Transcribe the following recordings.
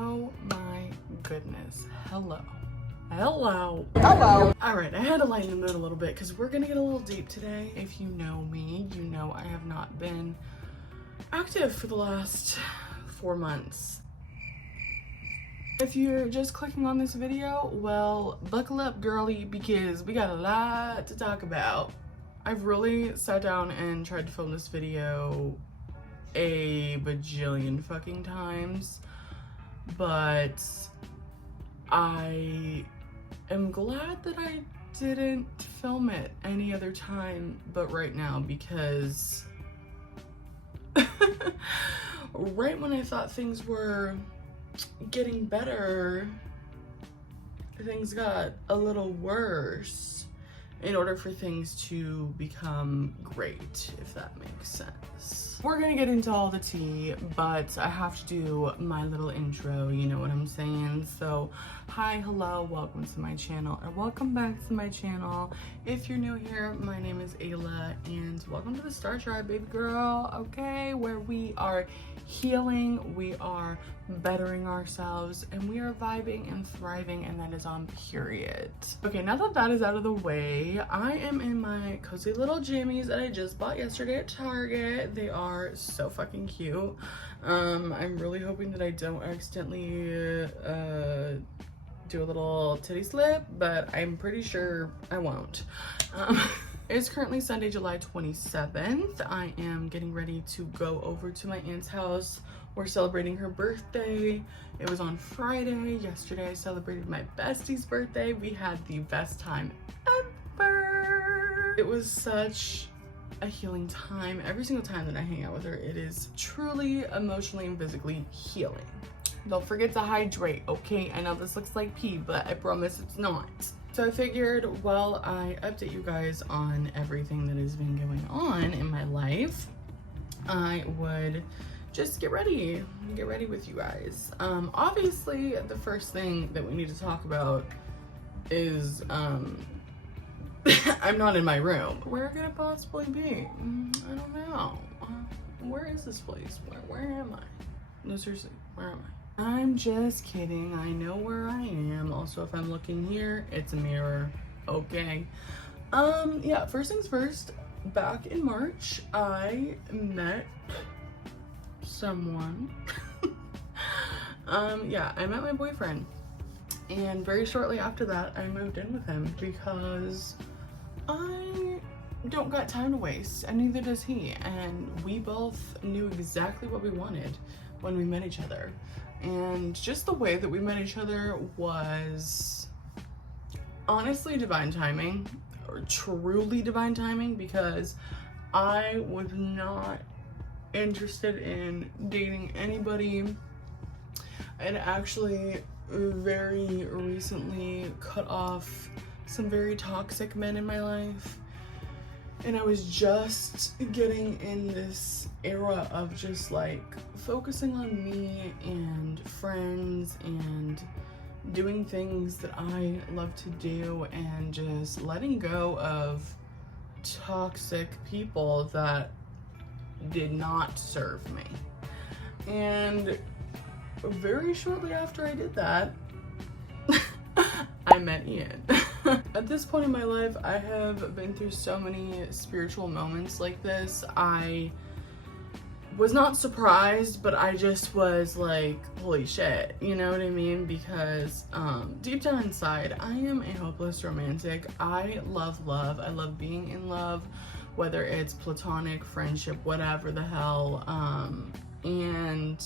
Oh my goodness. Hello. All right, I had to lighten the mood a little bit because we're gonna get a little deep today. If you know me, you know I have not been active for the last 4 months. If you're just clicking on this video, well, buckle up, girly, because we got a lot to talk about. I've really sat down and tried to film this video a bajillion fucking times, but I am glad that I didn't film it any other time but right now, because right when I thought things were getting better, things got a little worse in order for things to become great, if that makes sense. We're gonna get into all the tea, but I have to do my little intro, you know what I'm saying? So, hi, hello, welcome to my channel, or welcome back to my channel. If you're new here, my name is Ayla, and welcome to the Star Tribe, baby girl, okay? Where we are healing, we are bettering ourselves, and we are vibing and thriving, and that is on period. Okay, now that that is out of the way, I am in my cozy little jammies that I just bought yesterday at Target. They are so fucking cute. I'm really hoping that I don't accidentally do a little titty slip, but I'm pretty sure I won't. It's currently Sunday, July 27th. I am getting ready to go over to my aunt's house. We're celebrating her birthday. It was on Friday. Yesterday I celebrated my bestie's birthday. We had the best time ever. It was such a healing time. Every single time that I hang out with her, it is truly emotionally and physically healing. Don't forget to hydrate, okay? I know this looks like pee, but I promise it's not. So I figured while I update you guys on everything that has been going on in my life, I would just get ready with you guys. Obviously, the first thing that we need to talk about is, I'm not in my room. Where could it possibly be? I don't know. Where is this place? Where am I? No, seriously, where am I? I'm just kidding. I know where I am. Also, if I'm looking here, it's a mirror. Okay. Yeah, first things first, back in March, I met someone. Yeah, I met my boyfriend. And very shortly after that, I moved in with him because I don't got time to waste, and neither does he. And we both knew exactly what we wanted when we met each other. And just the way that we met each other was honestly divine timing, or truly divine timing, because I was not interested in dating anybody. I'd actually very recently cut off some very toxic men in my life, and I was just getting in this era of just like focusing on me and friends and doing things that I love to do, and just letting go of toxic people that did not serve me. And very shortly after I did that, I met Ian. At this point in my life, I have been through so many spiritual moments like this. I was not surprised, but I just was like, holy shit, you know what I mean? Because deep down inside, I am a hopeless romantic. I love love. I love being in love, whether it's platonic, friendship, whatever the hell. And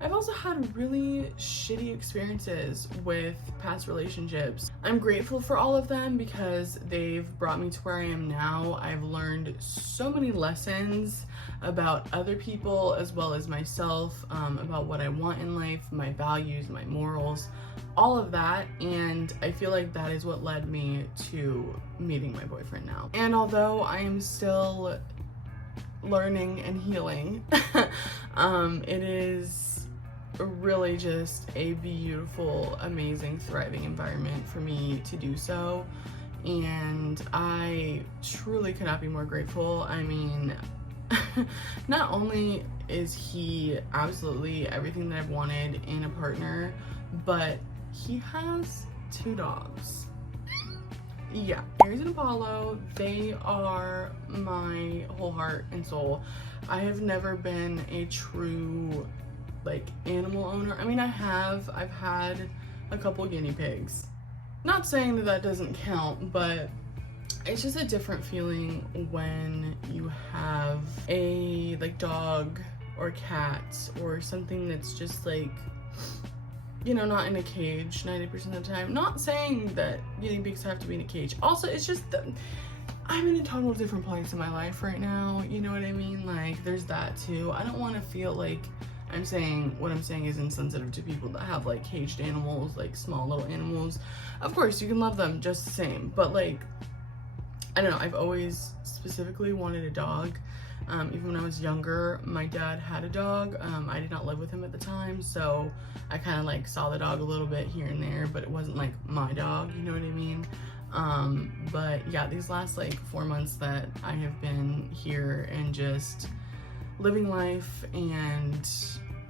I've also had really shitty experiences with past relationships. I'm grateful for all of them because they've brought me to where I am now. I've learned so many lessons about other people as well as myself, about what I want in life, my values, my morals, all of that. And I feel like that is what led me to meeting my boyfriend now. And although I am still learning and healing, it is really just a beautiful, amazing, thriving environment for me to do so. And I truly could not be more grateful. I mean, not only is he absolutely everything that I've wanted in a partner, but he has 2 dogs. Yeah, Aries and Apollo, they are my whole heart and soul. I have never been a true like animal owner. I mean, I've had a couple guinea pigs. Not saying that that doesn't count, but it's just a different feeling when you have a like dog or cat or something that's just like, you know, not in a cage 90% of the time. Not saying that guinea pigs have to be in a cage. Also, it's just that I'm in a total different place in my life right now. You know what I mean? Like, there's that too. I don't want to feel like I'm saying what I'm saying is insensitive to people that have like caged animals, like small little animals. Of course, you can love them just the same, but like, I don't know, I've always specifically wanted a dog. Even when I was younger, my dad had a dog. I did not live with him at the time, so I kind of like saw the dog a little bit here and there, but it wasn't like my dog, you know what I mean? But yeah, these last like 4 months that I have been here and just living life and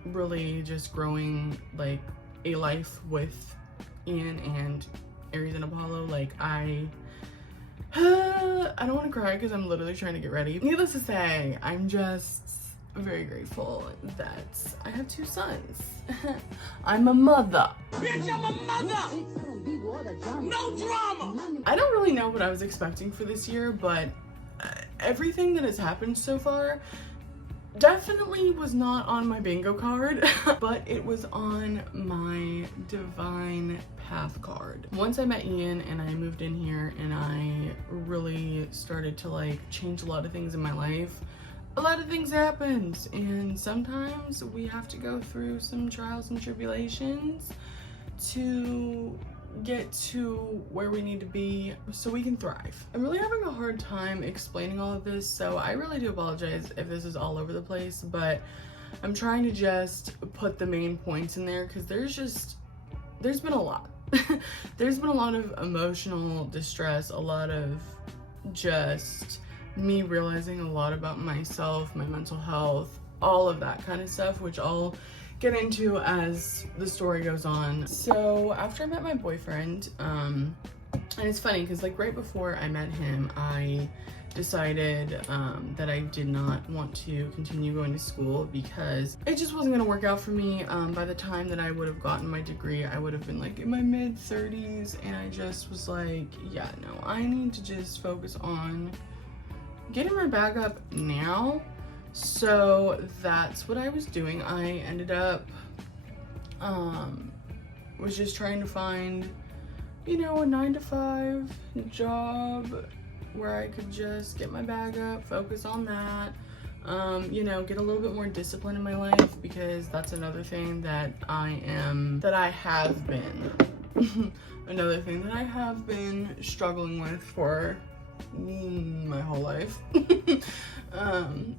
really just growing like a life with Ian and Aries and Apollo, like I don't want to cry because I'm literally trying to get ready. Needless to say, I'm just very grateful that I have 2 sons. I'm a mother. Bitch, I'm a mother! No drama! I don't really know what I was expecting for this year, but everything that has happened so far definitely was not on my bingo card, but it was on my divine path card. Once I met Ian and I moved in here and I really started to like change a lot of things in my life, a lot of things happened, and sometimes we have to go through some trials and tribulations to get to where we need to be so we can thrive. I'm really having a hard time explaining all of this, so I really do apologize if this is all over the place, but I'm trying to just put the main points in there because there's been a lot. There's been a lot of emotional distress, a lot of just me realizing a lot about myself, my mental health, all of that kind of stuff, which I'll get into as the story goes on. So after I met my boyfriend, and it's funny because like right before I met him, I decided that I did not want to continue going to school because it just wasn't going to work out for me. By the time that I would have gotten my degree, I would have been like in my mid-30s, and I just was like, yeah, no, I need to just focus on getting my bag up now. So that's what I was doing. I ended up was just trying to find, you know, a 9-to-5 job where I could just get my bag up, focus on that, you know, get a little bit more discipline in my life, because that's another thing that I have been another thing that I have been struggling with for my whole life.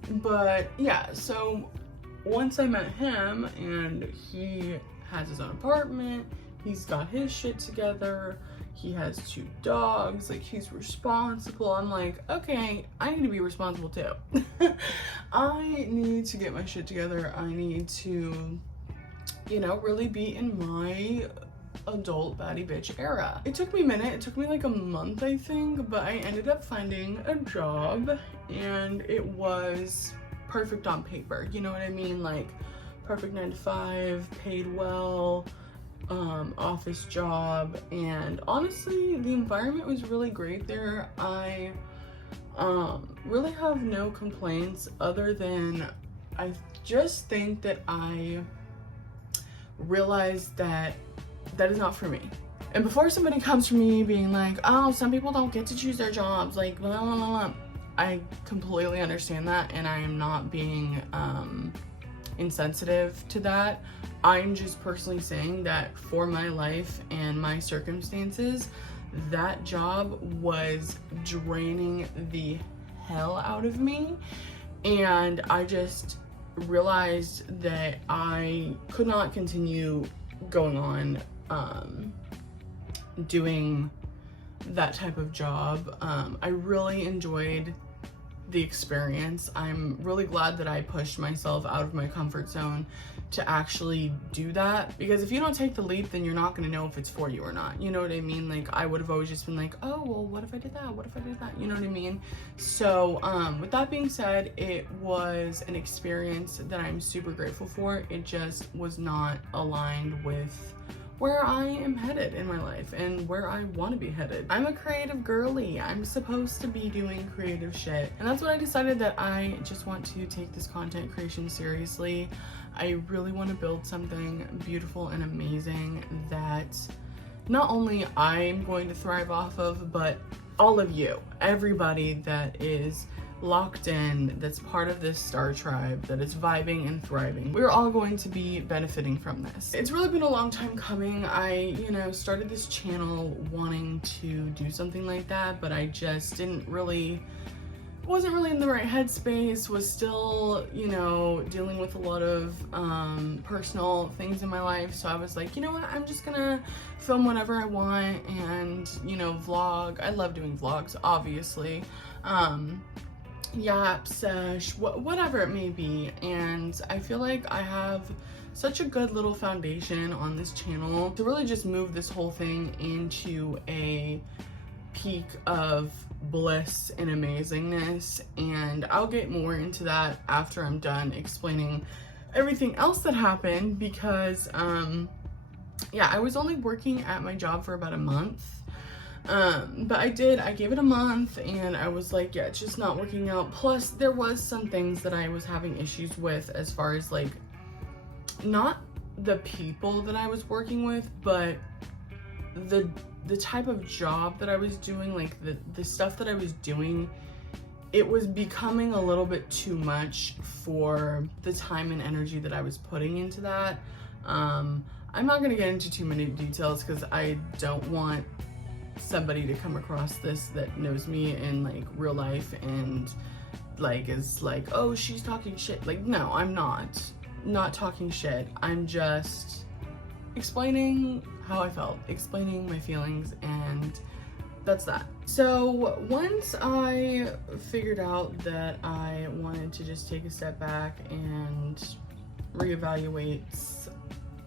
But yeah, so once I met him and he has his own apartment, he's got his shit together, he has 2 dogs, like he's responsible. I'm like, okay, I need to be responsible too. I need to get my shit together. I need to, you know, really be in my adult baddie bitch era. It took me a minute. It took me like a month, I think, but I ended up finding a job and it was perfect on paper. You know what I mean? Like perfect 9-to-5, paid well, office job, and honestly, the environment was really great there. I really have no complaints other than I just think that I realized that that is not for me. And before somebody comes for me being like, oh, some people don't get to choose their jobs, like blah, blah, blah, blah. I completely understand that, and I am not being insensitive to that. I'm just personally saying that for my life and my circumstances, that job was draining the hell out of me, and I just realized that I could not continue going on doing that type of job. I really enjoyed the experience. I'm really glad that I pushed myself out of my comfort zone to actually do that, because if you don't take the leap, then you're not going to know if it's for you or not. You know what I mean? Like, I would have always just been like, oh, well, what if I did that? What if I did that? You know what I mean? So with that being said, it was an experience that I'm super grateful for. It just was not aligned with where I am headed in my life and where I want to be headed. I'm a creative girly. I'm supposed to be doing creative shit. And that's what I decided, that I just want to take this content creation seriously. I really want to build something beautiful and amazing that not only I'm going to thrive off of, but all of you, everybody that is locked in, that's part of this star tribe, that is vibing and thriving. We're all going to be benefiting from this. It's really been a long time coming. I, started this channel wanting to do something like that, but I just wasn't really in the right headspace, was still, dealing with a lot of personal things in my life. So I was like, you know what, I'm just gonna film whatever I want and, vlog. I love doing vlogs, obviously. Yap, sesh, whatever it may be. And I feel like I have such a good little foundation on this channel to really just move this whole thing into a peak of bliss and amazingness. And I'll get more into that after I'm done explaining everything else that happened, because I was only working at my job for about a month. But I gave it a month and I was like, yeah, it's just not working out. Plus there was some things that I was having issues with, as far as like, not the people that I was working with, but the type of job that I was doing, like the stuff that I was doing. It was becoming a little bit too much for the time and energy that I was putting into that. I'm not gonna get into too many details because I don't want somebody to come across this that knows me in like real life and like is like, oh, she's talking shit. Like, no, I'm not talking shit. I'm just explaining how I felt, explaining my feelings, and that's that. So once I figured out that I wanted to just take a step back and reevaluate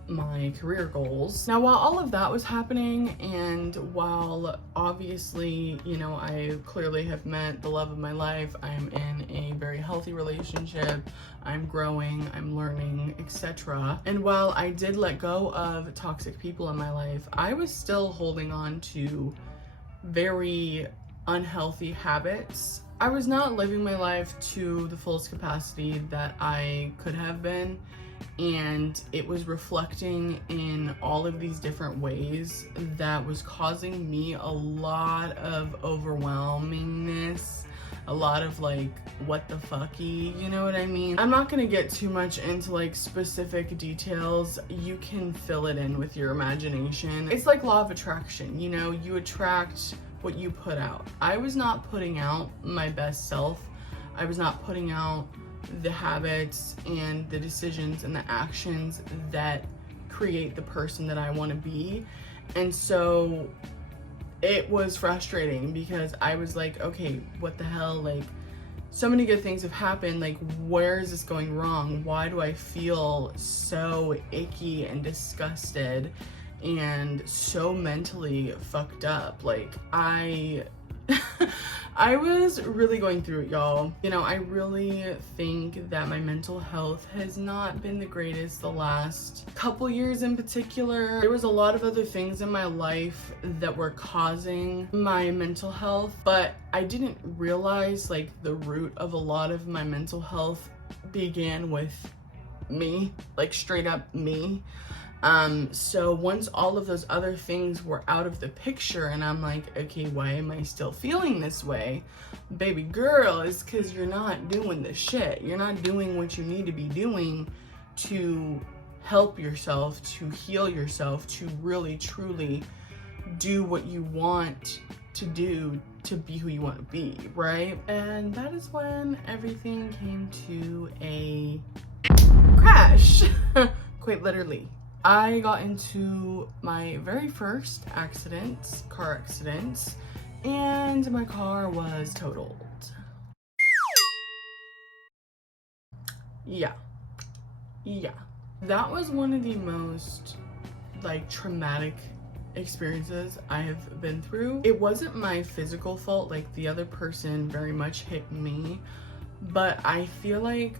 my career goals. Now, while all of that was happening, and while obviously, I clearly have met the love of my life, I'm in a very healthy relationship, I'm growing, I'm learning, etc. And while I did let go of toxic people in my life, I was still holding on to very unhealthy habits. I was not living my life to the fullest capacity that I could have been. And it was reflecting in all of these different ways that was causing me a lot of overwhelmingness, a lot of like, what the fucky, you know what I mean? I'm not gonna get too much into like specific details. You can fill it in with your imagination. It's like law of attraction, you attract what you put out. I was not putting out my best self. I was not putting out the habits and the decisions and the actions that create the person that I want to be. And so it was frustrating because I was like, okay, what the hell? Like, so many good things have happened. Like, where is this going wrong? Why do I feel so icky and disgusted and so mentally fucked up? Like, I was really going through it, y'all. I really think that my mental health has not been the greatest the last couple years in particular. There was a lot of other things in my life that were causing my mental health, but I didn't realize like the root of a lot of my mental health began with me, like straight up me. So once all of those other things were out of the picture and I'm like, okay, why am I still feeling this way? Baby girl, it's because you're not doing the shit. You're not doing what you need to be doing to help yourself, to heal yourself, to really, truly do what you want to do to be who you want to be, right? And that is when everything came to a crash, quite literally. I got into my very first car accident, and my car was totaled. Yeah. That was one of the most like traumatic experiences I have been through. It wasn't my physical fault, like the other person very much hit me, but I feel like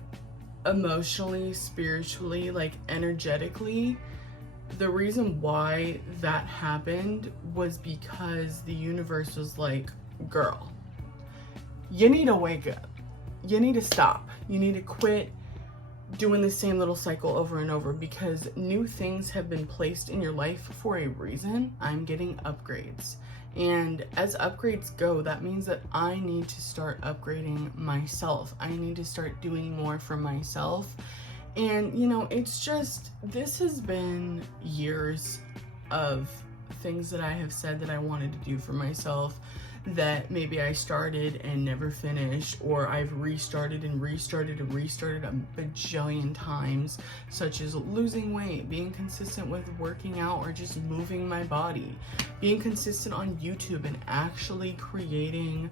emotionally, spiritually, like energetically, the reason why that happened was because the universe was like, girl, you need to wake up. You need to stop. You need to quit doing the same little cycle over and over, because new things have been placed in your life for a reason. I'm getting upgrades. And as upgrades go, that means that I need to start upgrading myself. I need to start doing more for myself. And you know, it's just, this has been years of things that I have said that I wanted to do for myself, that maybe I started and never finished, or I've restarted and restarted and restarted a bajillion times, such as losing weight, being consistent with working out, or just moving my body, being consistent on YouTube and actually creating,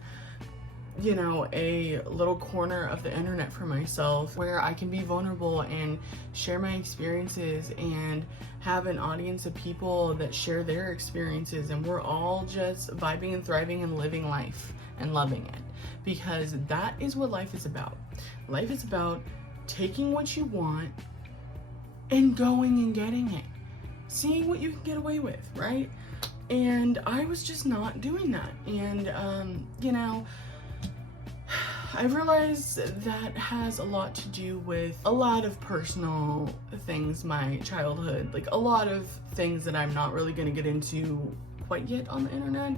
you know, a little corner of the internet for myself where I can be vulnerable and share my experiences and have an audience of people that share their experiences, and we're all just vibing and thriving and living life and loving it, because that is what life is about. Life is about taking what you want and going and getting it, seeing what you can get away with, right? And I was just not doing that. And you know, I've realized that has a lot to do with a lot of personal things, my childhood, like a lot of things that I'm not really going to get into quite yet on the internet,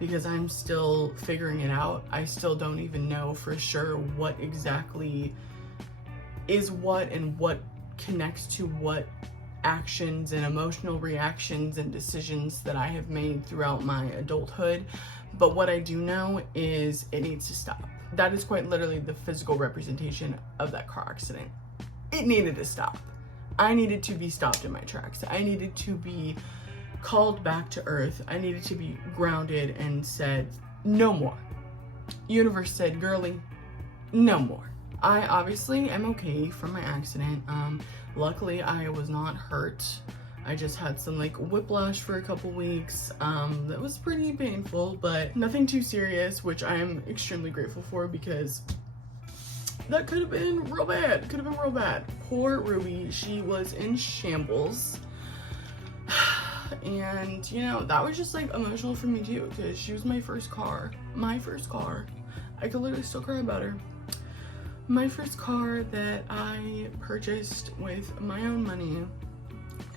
because I'm still figuring it out. I still don't even know for sure what exactly is what and what connects to what actions and emotional reactions and decisions that I have made throughout my adulthood. But what I do know is it needs to stop. That is quite literally the physical representation of that car accident. It needed to stop. I needed to be stopped in my tracks. I needed to be called back to earth. I needed to be grounded and said, no more. Universe said, girly, no more. I obviously am okay from my accident. Luckily I was not hurt. I just had some like whiplash for a couple weeks. That was pretty painful, but nothing too serious, which I am extremely grateful for, because that could have been real bad. Could have been real bad. Poor Ruby, she was in shambles. And you know, that was just like emotional for me too, because she was my first car. My first car. I could literally still cry about her. My first car that I purchased with my own money.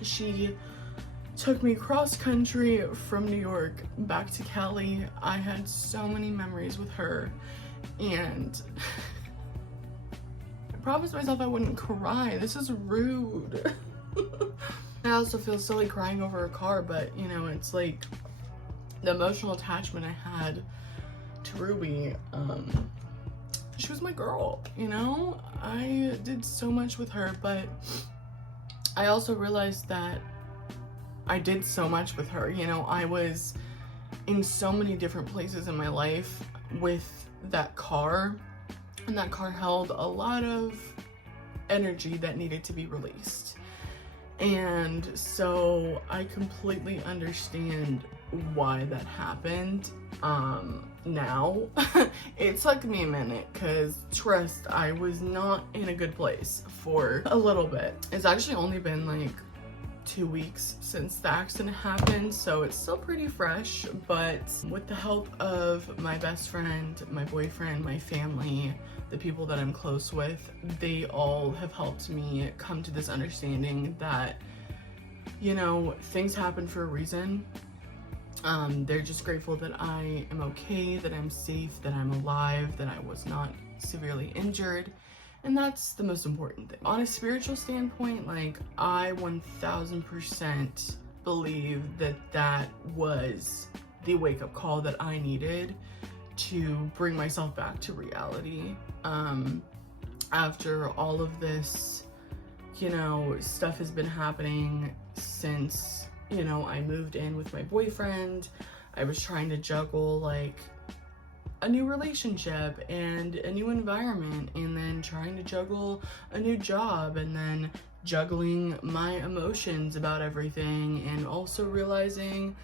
She took me cross country from New York back to Cali. I had so many memories with her, and I promised myself I wouldn't cry. This is rude. I also feel silly crying over a car, but you know, it's like the emotional attachment I had to Ruby. She was my girl, you know? I did so much with her, but I also realized that I did so much with her. You know, I was in so many different places in my life with that car, and that car held a lot of energy that needed to be released. And so I completely understand why that happened. Now it took me a minute, because trust, I was not in a good place for a little bit. It's actually only been like 2 weeks since the accident happened, so it's still pretty fresh. But with the help of my best friend, my boyfriend, my family, the people that I'm close with, they all have helped me come to this understanding that, you know, things happen for a reason. They're just grateful that I am okay, that I'm safe, that I'm alive, that I was not severely injured. And that's the most important thing. On a spiritual standpoint, like, I 1000% believe that that was the wake-up call that I needed to bring myself back to reality. After all of this, you know, stuff has been happening since, you know, I moved in with my boyfriend. I was trying to juggle like a new relationship and a new environment, and then trying to juggle a new job, and then juggling my emotions about everything, and also realizing,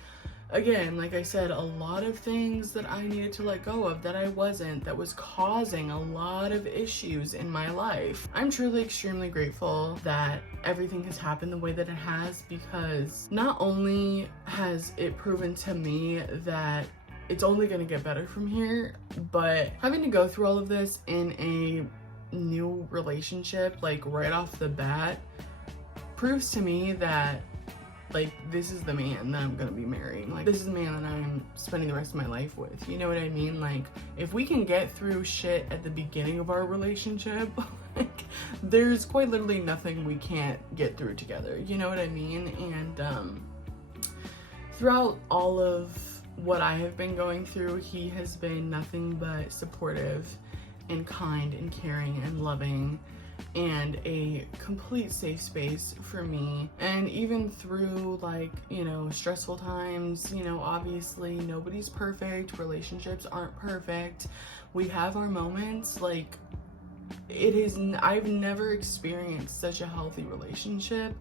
again, like I said, a lot of things that I needed to let go of, that I wasn't, that was causing a lot of issues in my life. I'm truly extremely grateful that everything has happened the way that it has, because not only has it proven to me that it's only gonna get better from here, but having to go through all of this in a new relationship, like right off the bat, proves to me that, like, this is the man that I'm gonna be marrying. Like, this is the man that I'm spending the rest of my life with. You know what I mean? Like, if we can get through shit at the beginning of our relationship, like, there's quite literally nothing we can't get through together. You know what I mean? And throughout all of what I have been going through, he has been nothing but supportive and kind and caring and loving, and a complete safe space for me. And even through, like, you know, stressful times, you know, obviously nobody's perfect, relationships aren't perfect, we have our moments. Like, I've never experienced such a healthy relationship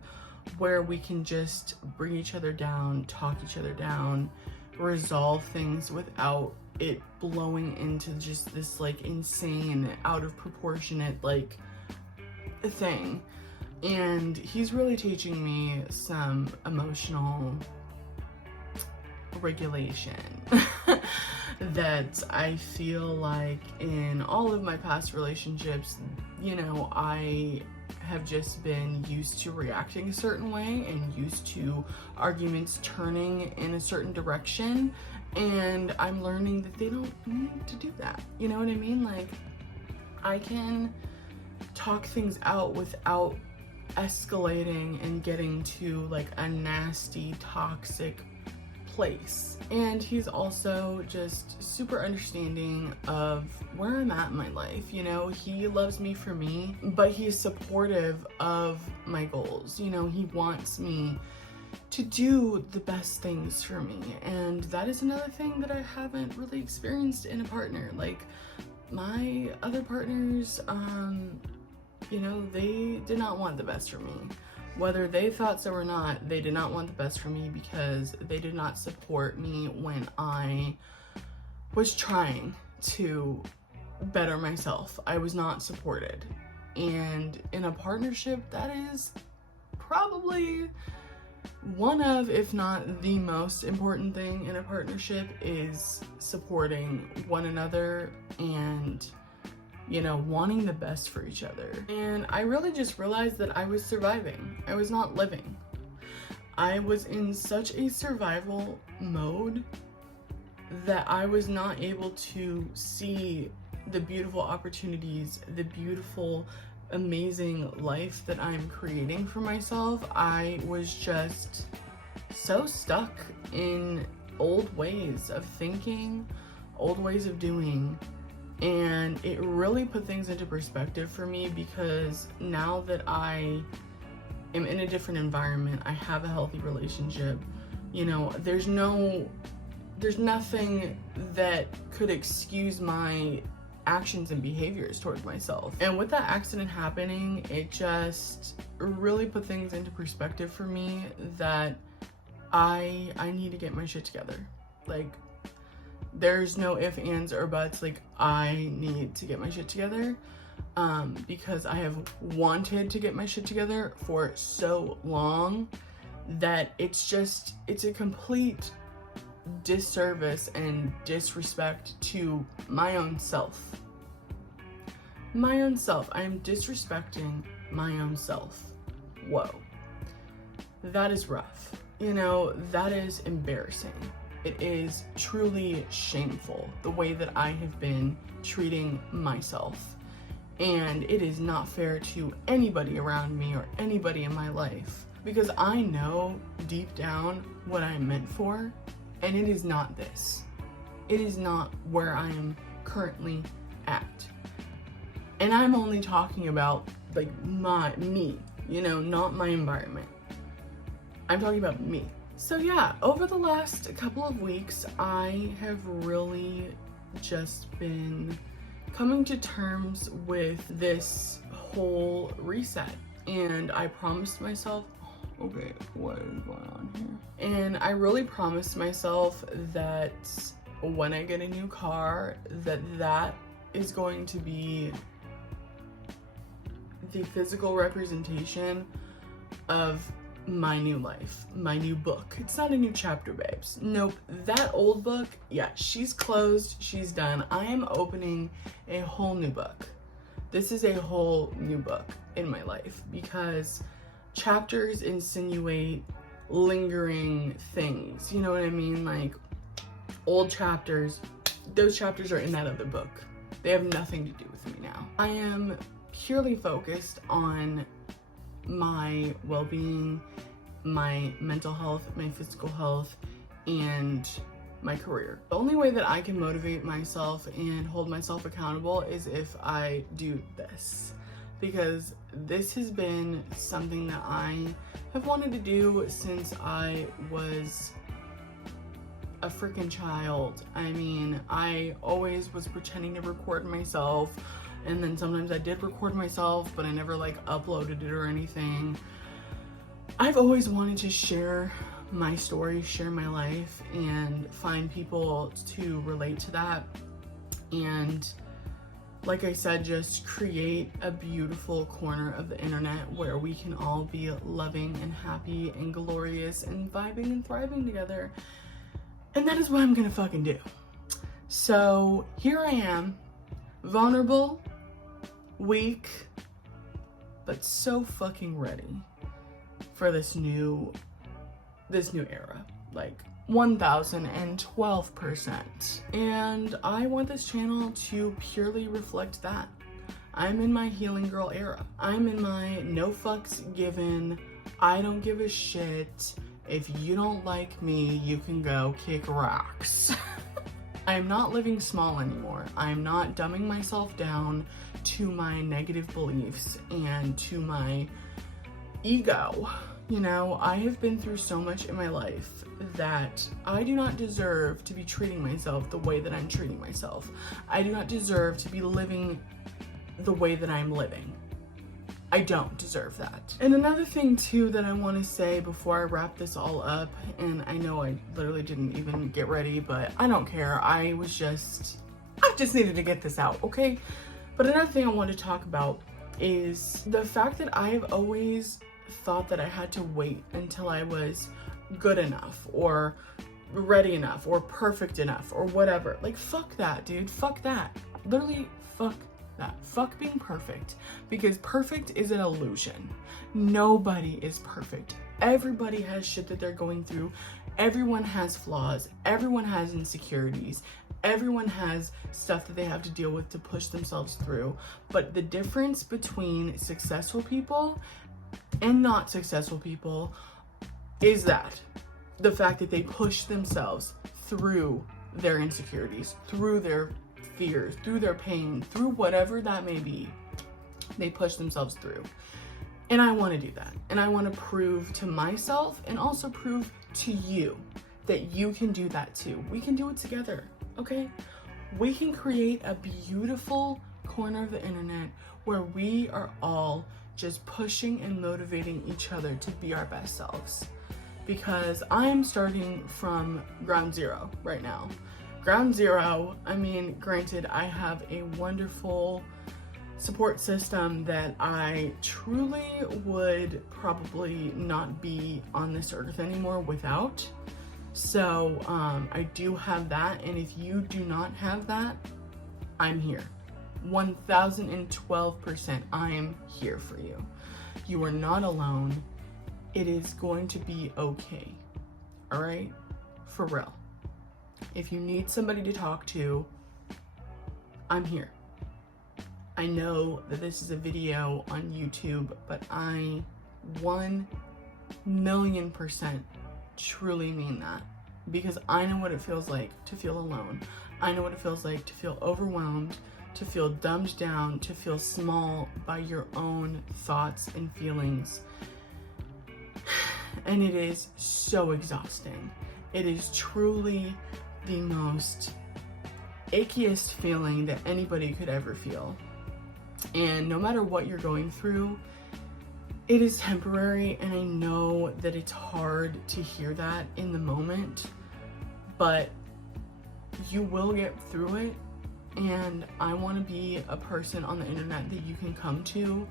where we can just bring each other down, talk each other down, resolve things without it blowing into just this, like, insane, out of proportionate, like, thing. And he's really teaching me some emotional regulation that I feel like in all of my past relationships, you know, I have just been used to reacting a certain way and used to arguments turning in a certain direction, and I'm learning that they don't need to do that. You know what I mean? Like, I can talk things out without escalating and getting to, like, a nasty, toxic place. And he's also just super understanding of where I'm at in my life. You know, he loves me for me, but he's supportive of my goals. You know, he wants me to do the best things for me, and that is another thing that I haven't really experienced in a partner. Like, my other partners, you know, they did not want the best for me. Whether they thought so or not, they did not want the best for me, because they did not support me when I was trying to better myself. I was not supported. And in a partnership, that is probably one of, if not the most important thing in a partnership, is supporting one another and, you know, wanting the best for each other. And I really just realized that I was surviving. I was not living. I was in such a survival mode that I was not able to see the beautiful opportunities, the beautiful, amazing life that I'm creating for myself. I was just so stuck in old ways of thinking, old ways of doing. And it really put things into perspective for me, because now that I am in a different environment, I have a healthy relationship, you know, there's nothing that could excuse my actions and behaviors towards myself. And with that accident happening, it just really put things into perspective for me that I need to get my shit together. Like, there's no ifs, ands, or buts. Like, I need to get my shit together, because I have wanted to get my shit together for so long that it's a complete disservice and disrespect to my own self. My own self. I am disrespecting my own self. Whoa. That is rough. You know, that is embarrassing. It is truly shameful the way that I have been treating myself. And it is not fair to anybody around me or anybody in my life, because I know deep down what I'm meant for, and it is not this. It is not where I am currently at. And I'm only talking about, like, me, you know, not my environment. I'm talking about me. So yeah, over the last couple of weeks, I have really just been coming to terms with this whole reset. And I promised myself, okay, what is going on here? And I really promised myself that when I get a new car, that is going to be the physical representation of my new life, my new book. It's not a new chapter, babes. Nope, that old book, yeah, she's closed, she's done. I am opening a whole new book. This is a whole new book in my life, because chapters insinuate lingering things, you know what I mean? Like old chapters, those chapters are in that other book. They have nothing to do with me now. I am purely focused on my well-being, my mental health, my physical health, and my career. The only way that I can motivate myself and hold myself accountable is if I do this, because this has been something that I have wanted to do since I was a freaking child. I mean, I always was pretending to record myself, and then sometimes I did record myself, but I never like uploaded it or anything. I've always wanted to share my story, share my life, and find people to relate to that. And like I said, just create a beautiful corner of the internet where we can all be loving and happy and glorious and vibing and thriving together. And that is what I'm gonna fucking do. So here I am, vulnerable, weak, but so fucking ready for this new era, like 1012%. And I want this channel to purely reflect that. I'm in my healing girl era. I'm in my no fucks given, I don't give a shit, if you don't like me, you can go kick rocks. I am not living small anymore. I am not dumbing myself down to my negative beliefs and to my ego. You know, I have been through so much in my life that I do not deserve to be treating myself the way that I'm treating myself. I do not deserve to be living the way that I'm living. I don't deserve that. And another thing too that I want to say before I wrap this all up, and I know I literally didn't even get ready, but I don't care. I just needed to get this out, okay? But another thing I want to talk about is the fact that I've always thought that I had to wait until I was good enough or ready enough or perfect enough or whatever. Like, fuck that, dude. Fuck that. Literally, fuck that. Fuck being perfect, because perfect is an illusion. Nobody is perfect. Everybody has shit that they're going through. Everyone has flaws. Everyone has insecurities. Everyone has stuff that they have to deal with to push themselves through. But the difference between successful people and not successful people is that the fact that they push themselves through their insecurities, through their fears, through their pain, through whatever that may be, they push themselves through. And I want to do that. And I want to prove to myself and also prove to you that you can do that too. We can do it together, okay? We can create a beautiful corner of the internet where we are all just pushing and motivating each other to be our best selves. Because I am starting from ground zero right now. Ground zero, I mean, granted, I have a wonderful support system that I truly would probably not be on this earth anymore without. So I do have that, and if you do not have that, I'm here. 1012%, I am here for you. You are not alone. It is going to be okay. All right? For real. If you need somebody to talk to, I'm here. I know that this is a video on YouTube, but I 1,000,000% truly mean that, because I know what it feels like to feel alone. I know what it feels like to feel overwhelmed, to feel dumbed down, to feel small by your own thoughts and feelings. And it is so exhausting. It is truly the most ickiest feeling that anybody could ever feel. And no matter what you're going through, it is temporary, and I know that it's hard to hear that in the moment, but you will get through it. And I want to be a person on the internet that you can come to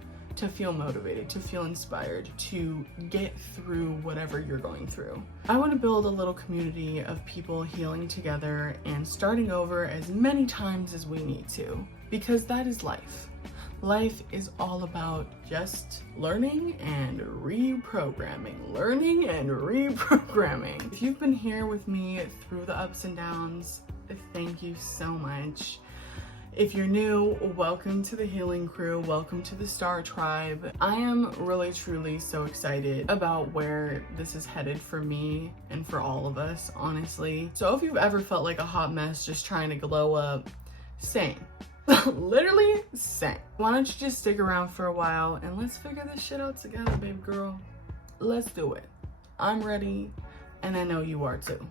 feel motivated, to feel inspired, to get through whatever you're going through. I want to build a little community of people healing together and starting over as many times as we need to, because that is life. Life is all about just learning and reprogramming, learning and reprogramming. If you've been here with me through the ups and downs, thank you so much. If you're new, welcome to the healing crew, welcome to the Star Tribe. I am really truly so excited about where this is headed for me and for all of us, honestly. So if you've ever felt like a hot mess just trying to glow up, same. Literally same. Why don't you just stick around for a while and let's figure this shit out together, baby girl. Let's do it. I'm ready, and I know you are too.